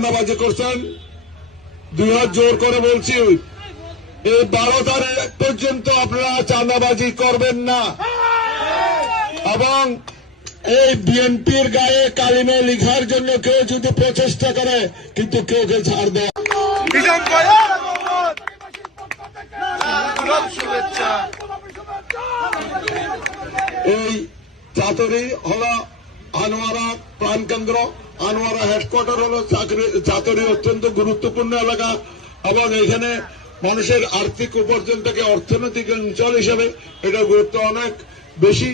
চাঁদাবাজি করছেন, 2 হাত জোর করে বলছি, এই 12 তারিখ পর্যন্ত আপনারা চাঁদাবাজি করবেন না এবং এই বিএনপির গায়ে কালিমে লিখার জন্য কেউ যদি প্রচেষ্টা করে কিন্তু কেউ ছাড় দেয়। এই চাতুরি হলো আনোয়ারা প্রাণকেন্দ্র, আনোয়ারা হেডকোয়ার্টার হলো চাতুরি অত্যন্ত গুরুত্বপূর্ণ এলাকা এবং এখানে মানুষের আর্থিক উপার্জন থেকে অর্থনৈতিক অঞ্চল হিসেবে এটা গুরুত্ব অনেক বেশি।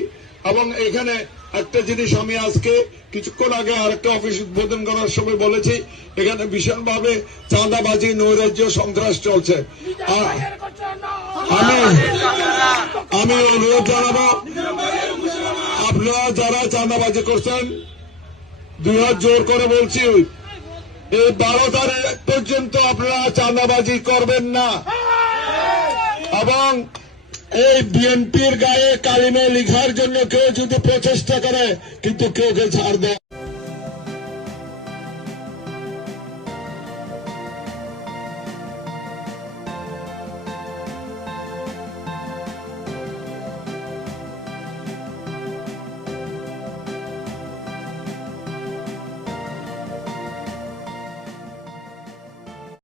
এবং এখানে একটা জিনিস আমি আজকে কিছুক্ষণ আগে আরেকটা অফিস উদ্বোধন করার সময় বলেছি, এখানে ভীষণভাবে চাঁদাবাজি, নৈরাজ্য, সন্ত্রাস চলছে। আমি অনুরোধ জানাবো, আপনারা যারা চাঁদাবাজি করছেন, 2 হাত জোর করে বলছি, এই 12 তারিখ পর্যন্ত আপনারা চাঁদাবাজি করবেন না এবং এই বিএনপির গায়ে কালিমে লিখার জন্য কেউ যদি প্রচেষ্টা করে কিন্তু কেউ ছাড় দেয়।